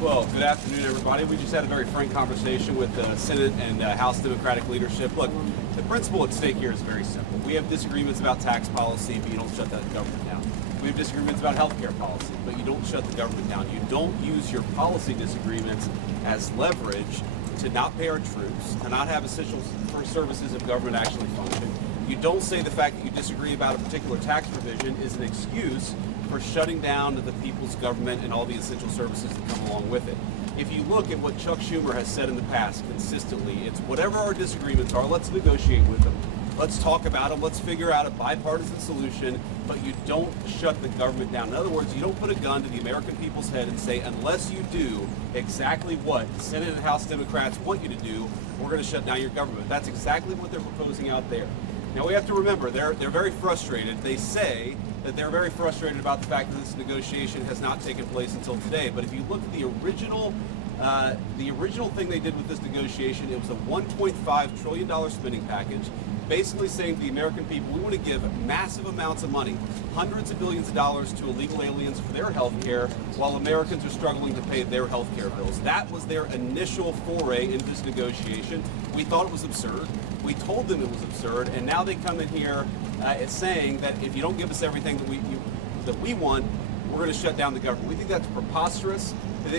Well, good afternoon, everybody. We just had a very frank conversation with the Senate and House Democratic leadership. Look, the principle at stake here is very simple. We have disagreements about tax policy, but you don't shut that government down. We have disagreements about health care policy, but you don't shut the government down. You don't use your policy disagreements as leverage to not pay our troops, to not have essential services of government actually function. You don't say the fact that you disagree about a particular tax provision is an excuse for shutting down the people's government and all the essential services that come along with it. If you look at what Chuck Schumer has said in the past consistently, it's whatever our disagreements are, let's negotiate with them. Let's talk about them. Let's figure out a bipartisan solution, but you don't shut the government down. In other words, you don't put a gun to the American people's head and say, unless you do exactly what Senate and House Democrats want you to do, we're going to shut down your government. That's exactly what they're proposing out there. Now, we have to remember, they're very frustrated. They say that they're very frustrated about the fact that this negotiation has not taken place until today. But if you look at the original thing they did with this negotiation, it was a $1.5 trillion spending package, basically saying to the American people, we want to give massive amounts of money, hundreds of billions of dollars to illegal aliens for their health care, while Americans are struggling to pay their health care bills. That was their initial foray into this negotiation. We thought it was absurd. We told them it was absurd, and now they come in here saying that if you don't give us everything that we want, we're going to shut down the government. We think that's preposterous.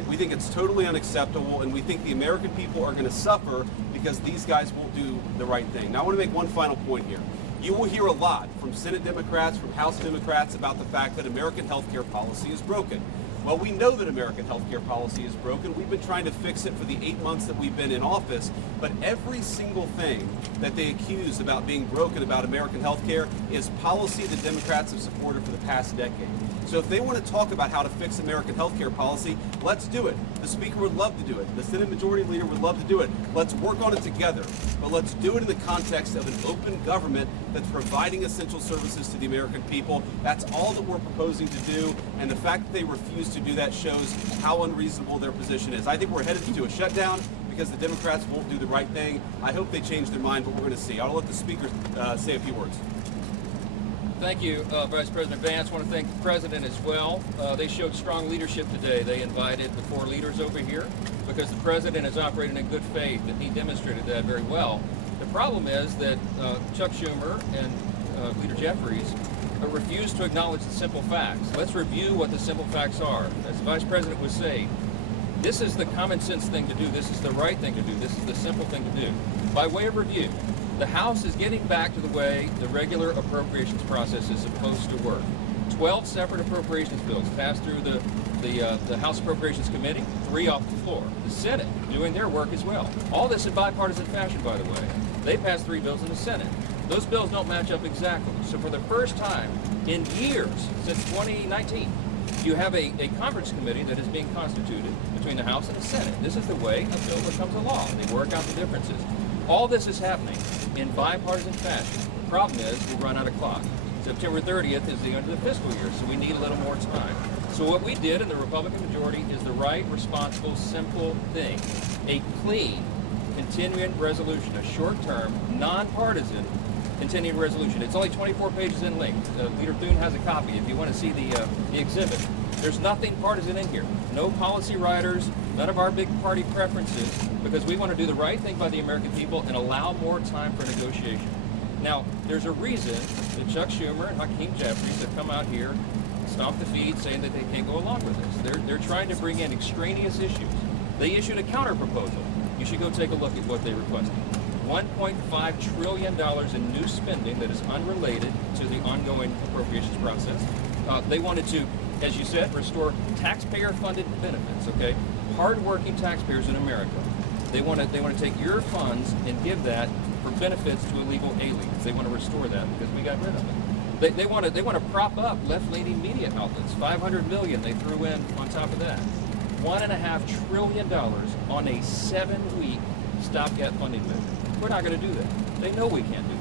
We think it's totally unacceptable, and we think the American people are going to suffer because these guys won't do the right thing. Now, I want to make one final point here. You will hear a lot from Senate Democrats, from House Democrats about the fact that American health care policy is broken. Well, we know that American health care policy is broken. We've been trying to fix it for the 8 months that we've been in office, but every single thing that they accuse about being broken about American health care is policy that Democrats have supported for the past decade. So if they want to talk about how to fix American health care policy, let's do it. The Speaker would love to do it. The Senate Majority Leader would love to do it. Let's work on it together. But let's do it in the context of an open government that's providing essential services to the American people. That's all that we're proposing to do. And the fact that they refuse to do that shows how unreasonable their position is. I think we're headed to a shutdown because the Democrats won't do the right thing. I hope they change their mind, but we're going to see. I'll let the Speaker say a few words. Thank you, Vice President Vance. I want to thank the President as well. They showed strong leadership today. They invited the four leaders over here because the President is operating in good faith, and he demonstrated that very well. The problem is that Chuck Schumer and Leader Jeffries refuse to acknowledge the simple facts. Let's review what the simple facts are. As the Vice President was saying, this is the common sense thing to do. This is the right thing to do. This is the simple thing to do. By way of review, the House is getting back to the way the regular appropriations process is supposed to work. 12 separate appropriations bills passed through the House Appropriations Committee, 3 off the floor. The Senate doing their work as well. All this in bipartisan fashion, by the way. They passed 3 bills in the Senate. Those bills don't match up exactly. So for the first time in years, since 2019, you have a conference committee that is being constituted between the House and the Senate. This is the way a bill becomes a law. They work out the differences. All this is happening in bipartisan fashion. The problem is we run out of clock. September 30th is the end of the fiscal year, so we need a little more time. So what we did in the Republican majority is the right, responsible, simple thing. A clean, continuing resolution, a short-term, nonpartisan continuing resolution. It's only 24 pages in length. Leader Thune has a copy if you want to see the exhibit. There's nothing partisan in here. No policy riders, none of our big party preferences, because we want to do the right thing by the American people and allow more time for negotiation. Now, there's a reason that Chuck Schumer and Hakeem Jeffries have come out here, stomped the feet, saying that they can't go along with this. They're trying to bring in extraneous issues. They issued a counter proposal. You should go take a look at what they requested. $1.5 trillion in new spending that is unrelated to the ongoing appropriations process. They wanted to, as you said, restore taxpayer-funded benefits, okay? Hard-working taxpayers in America. They want to take your funds and give that for benefits to illegal aliens. They want to restore that because we got rid of it. They want to prop up left-leaning media outlets. $500 million they threw in on top of that. $1.5 trillion on a 7-week stopgap funding measure. We're not going to do that. They know we can't do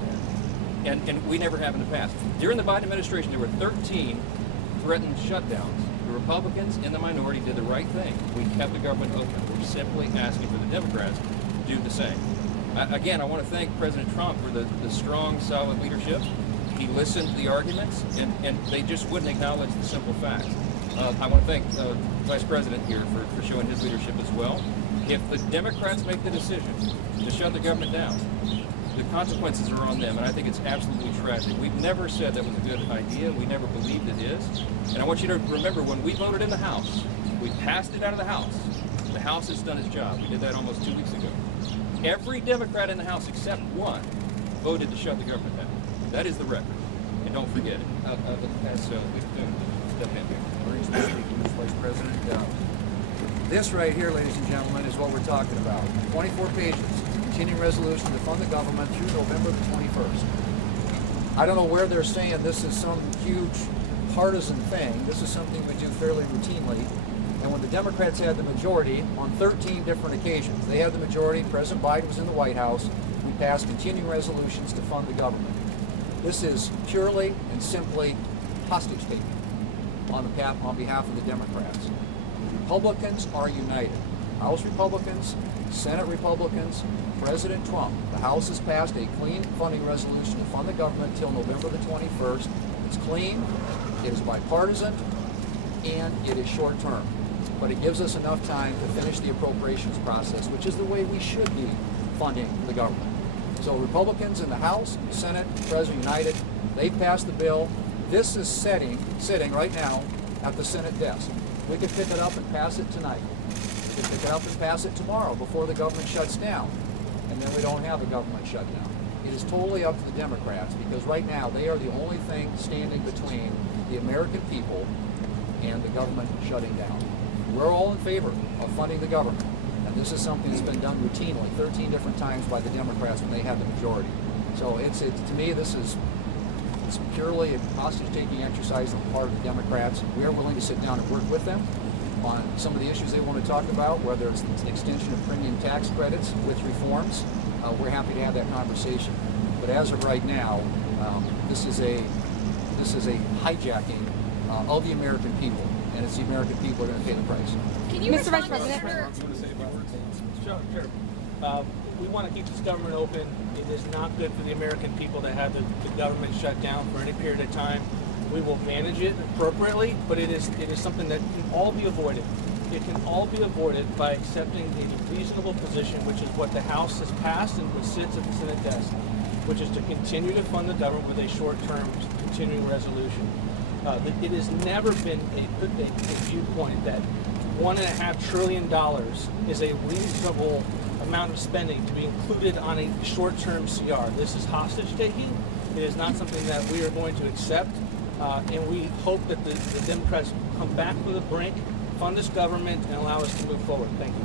that. And we never have in the past. During the Biden administration, there were 13 threatened shutdowns. The Republicans in the minority did the right thing. We kept the government open. We're simply asking for the Democrats to do the same. Again, I want to thank President Trump for the strong, solid leadership. He listened to the arguments, and they just wouldn't acknowledge the simple facts. I want to thank Vice President here for showing his leadership as well. If the Democrats make the decision to shut the government down, the consequences are on them, and I think it's absolutely tragic. We've never said that was a good idea. We never believed it is. And I want you to remember, when we voted in the House, we passed it out of the House. The House has done its job. We did that almost 2 weeks ago. Every Democrat in the House except one voted to shut the government down. That is the record. And don't forget it. As Leader Thune step in here. Thank you, Mr. Vice President. This right here, ladies and gentlemen, is what we're talking about. 24 pages. Continuing resolution to fund the government through November the 21st. I don't know where they're saying this is some huge partisan thing. This is something we do fairly routinely. And when the Democrats had the majority on 13 different occasions, they had the majority, President Biden was in the White House, we passed continuing resolutions to fund the government. This is purely and simply hostage taking on behalf of the Democrats. Republicans are united. House Republicans, Senate Republicans, President Trump. The House has passed a clean funding resolution to fund the government until November the 21st. It's clean, it is bipartisan, and it is short term. But it gives us enough time to finish the appropriations process, which is the way we should be funding the government. So Republicans in the House, Senate, President united, they passed the bill. This is sitting right now at the Senate desk. We could pick it up and pass it tonight. We could pick it up and pass it tomorrow before the government shuts down. And then we don't have a government shutdown. It is totally up to the Democrats, because right now they are the only thing standing between the American people and the government shutting down. We're all in favor of funding the government. And this is something that's been done routinely 13 different times by the Democrats when they had the majority. So to me, it's purely a hostage-taking exercise on the part of the Democrats. We are willing to sit down and work with them on some of the issues they want to talk about, whether it's the extension of premium tax credits with reforms. We're happy to have that conversation. But as of right now, this is a hijacking of the American people, and it's the American people who are going to pay the price. Can you Mr. Vice respond to President? Senator? Sure. We want to keep this government open. It is not good for the American people to have the government shut down for any period of time. We will manage it appropriately, but it is something that can all be avoided. It can all be avoided by accepting a reasonable position, which is what the House has passed and what sits at the Senate desk, which is to continue to fund the government with a short-term continuing resolution. It has never been a viewpoint that $1.5 trillion is a reasonable amount of spending to be included on a short-term CR. This is hostage-taking. It is not something that we are going to accept, and we hope that the Democrats come back to the brink, fund this government, and allow us to move forward. Thank you.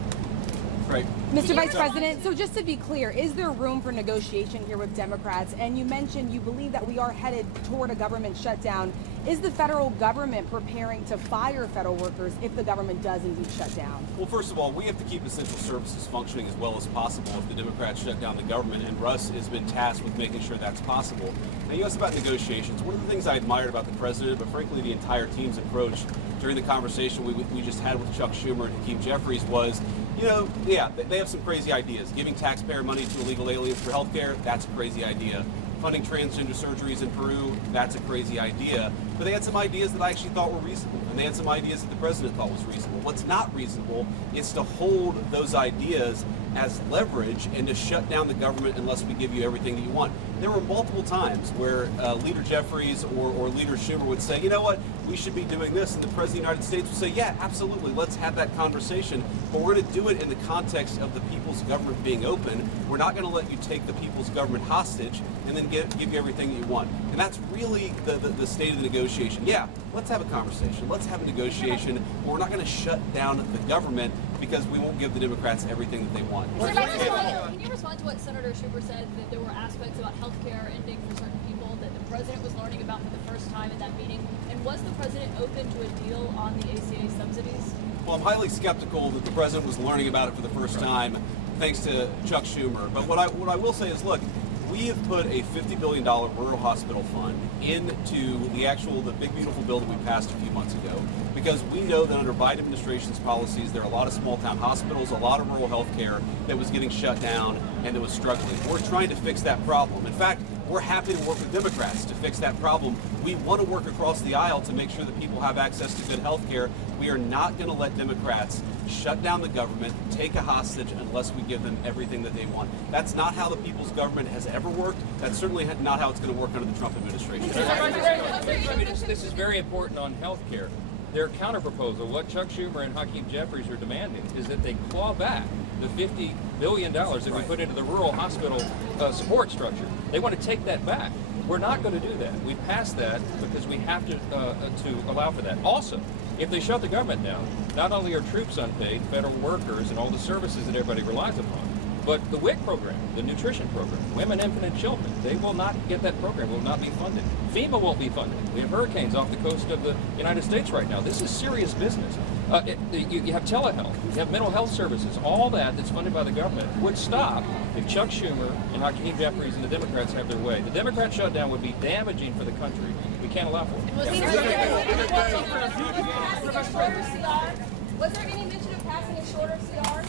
Right. Mr. Vice President, so just to be clear, is there room for negotiation here with Democrats? And you mentioned you believe that we are headed toward a government shutdown. Is the federal government preparing to fire federal workers if the government does indeed shut down? Well, first of all, we have to keep essential services functioning as well as possible if the Democrats shut down the government, and Russ has been tasked with making sure that's possible. Now, you asked about negotiations. One of the things I admired about the president, but frankly the entire team's approach during the conversation we just had with Chuck Schumer and Hakeem Jeffries was, yeah, they have some crazy ideas. Giving taxpayer money to illegal aliens for health care, that's a crazy idea. Funding transgender surgeries in Peru, that's a crazy idea. But they had some ideas that I actually thought were reasonable, and they had some ideas that the president thought was reasonable. What's not reasonable is to hold those ideas as leverage and to shut down the government unless we give you everything that you want. There were multiple times where Leader Jeffries or Leader Schumer would say, you know what, we should be doing this, and the President of the United States would say, yeah, absolutely, let's have that conversation, but we're going to do it in the context of the people's government being open. We're not going to let you take the people's government hostage and then give you everything that you want. And that's really the state of the negotiation. Yeah, let's have a conversation, let's have a negotiation, but we're not going to shut down the government because we won't give the Democrats everything that they want. Can you respond to what Senator Schumer said, that there were aspects about health care ending for certain people that the president was learning about for the first time at that meeting? And was the president open to a deal on the ACA subsidies? Well, I'm highly skeptical that the president was learning about it for the first time, thanks to Chuck Schumer. But what I will say is, look, we have put a $50 billion rural hospital fund into the big beautiful bill that we passed a few months ago, because we know that under Biden administration's policies, there are a lot of small town hospitals, a lot of rural health care that was getting shut down and that was struggling. We're trying to fix that problem. In fact, we're happy to work with Democrats to fix that problem. We want to work across the aisle to make sure that people have access to good health care. We are not going to let Democrats shut down the government, take a hostage unless we give them everything that they want. That's not how the people's government has ever worked. That's certainly not how it's going to work under the Trump administration. This is very important on health care. Their counterproposal, what Chuck Schumer and Hakeem Jeffries are demanding, is that they claw back the $50 billion that we put into the rural hospital support structure. They want to take that back. We're not going to do that. We passed that because we have to allow for that. Also, if they shut the government down, not only are troops unpaid, federal workers, and all the services that everybody relies upon, but the WIC program, the nutrition program, women, infant, and children, they will not get that program, will not be funded. FEMA won't be funded. We have hurricanes off the coast of the United States right now. This is serious business. You have telehealth, you have mental health services, all that's funded by the government would stop if Chuck Schumer and Hakeem Jeffries and the Democrats have their way. The Democrat shutdown would be damaging for the country. We can't allow for it. Was there any mention of passing a shorter CR?